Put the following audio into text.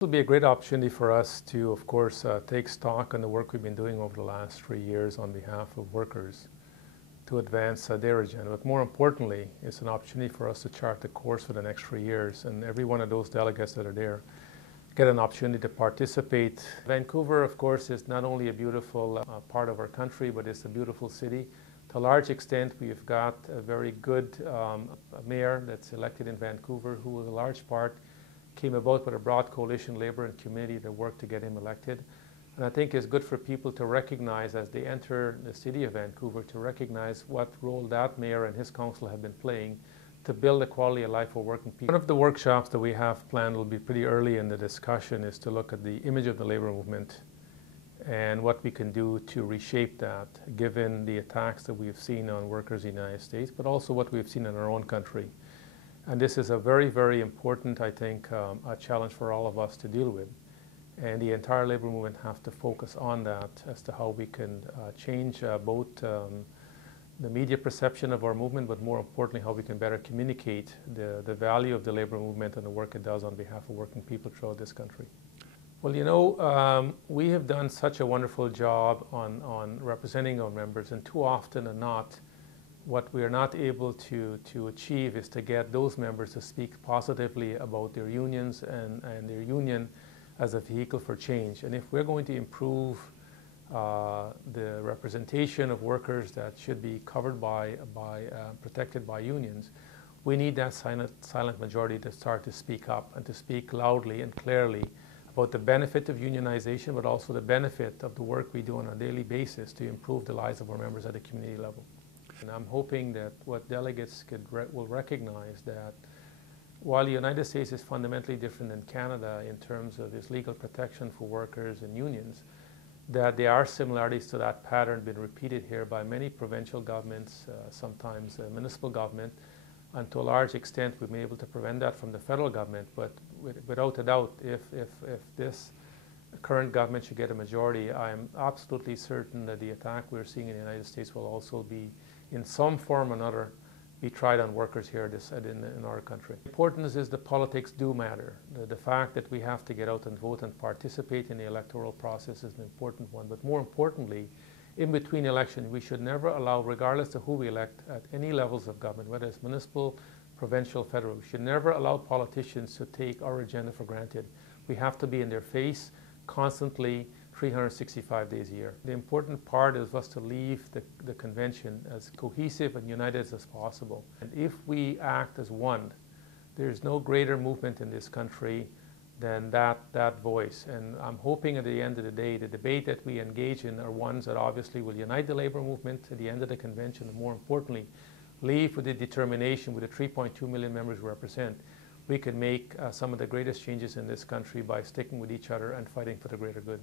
It will be a great opportunity for us to, of course, take stock on the work we've been doing over the last 3 years on behalf of workers to advance their agenda. But more importantly, it's an opportunity for us to chart the course for the next 3 years, and every one of those delegates that are there get an opportunity to participate. Vancouver, of course, is not only a beautiful part of our country, but it's a beautiful city. To a large extent, we've got a very good mayor that's elected in Vancouver, who, in a large part, came about with a broad coalition, Labour and community, that worked to get him elected. And I think it's good for people to recognize, as they enter the city of Vancouver, to recognize what role that mayor and his council have been playing to build a quality of life for working people. One of the workshops that we have planned will be pretty early in the discussion is to look at the image of the labour movement and what we can do to reshape that, given the attacks that we've seen on workers in the United States, but also what we've seen in our own country. And this is a very, very important, I think, a challenge for all of us to deal with. And the entire labour movement have to focus on that as to how we can change both the media perception of our movement, but more importantly, how we can better communicate the value of the labour movement and the work it does on behalf of working people throughout this country. Well, you know, we have done such a wonderful job on representing our members, and too often than not, what we are not able to achieve is to get those members to speak positively about their unions and their union as a vehicle for change. And if we're going to improve the representation of workers that should be covered protected by unions, we need that silent majority to start to speak up and to speak loudly and clearly about the benefit of unionization, but also the benefit of the work we do on a daily basis to improve the lives of our members at the community level. And I'm hoping that what delegates will recognize that while the United States is fundamentally different than Canada in terms of its legal protection for workers and unions, that there are similarities to that pattern been repeated here by many provincial governments, sometimes municipal government, and to a large extent we've been able to prevent that from the federal government. But without a doubt, if this current government should get a majority, I am absolutely certain that the attack we're seeing in the United States will also be, in some form or another, be tried on workers here in our country. The importance is the politics do matter. The fact that we have to get out and vote and participate in the electoral process is an important one. But more importantly, in between elections, we should never allow, regardless of who we elect at any levels of government, whether it's municipal, provincial, federal, we should never allow politicians to take our agenda for granted. We have to be in their face constantly, 365 days a year. The important part is for us to leave the convention as cohesive and united as possible. And if we act as one, there's no greater movement in this country than that voice. And I'm hoping at the end of the day, the debate that we engage in are ones that obviously will unite the labour movement at the end of the convention, and more importantly, leave with the determination with the 3.2 million members we represent, we can make some of the greatest changes in this country by sticking with each other and fighting for the greater good.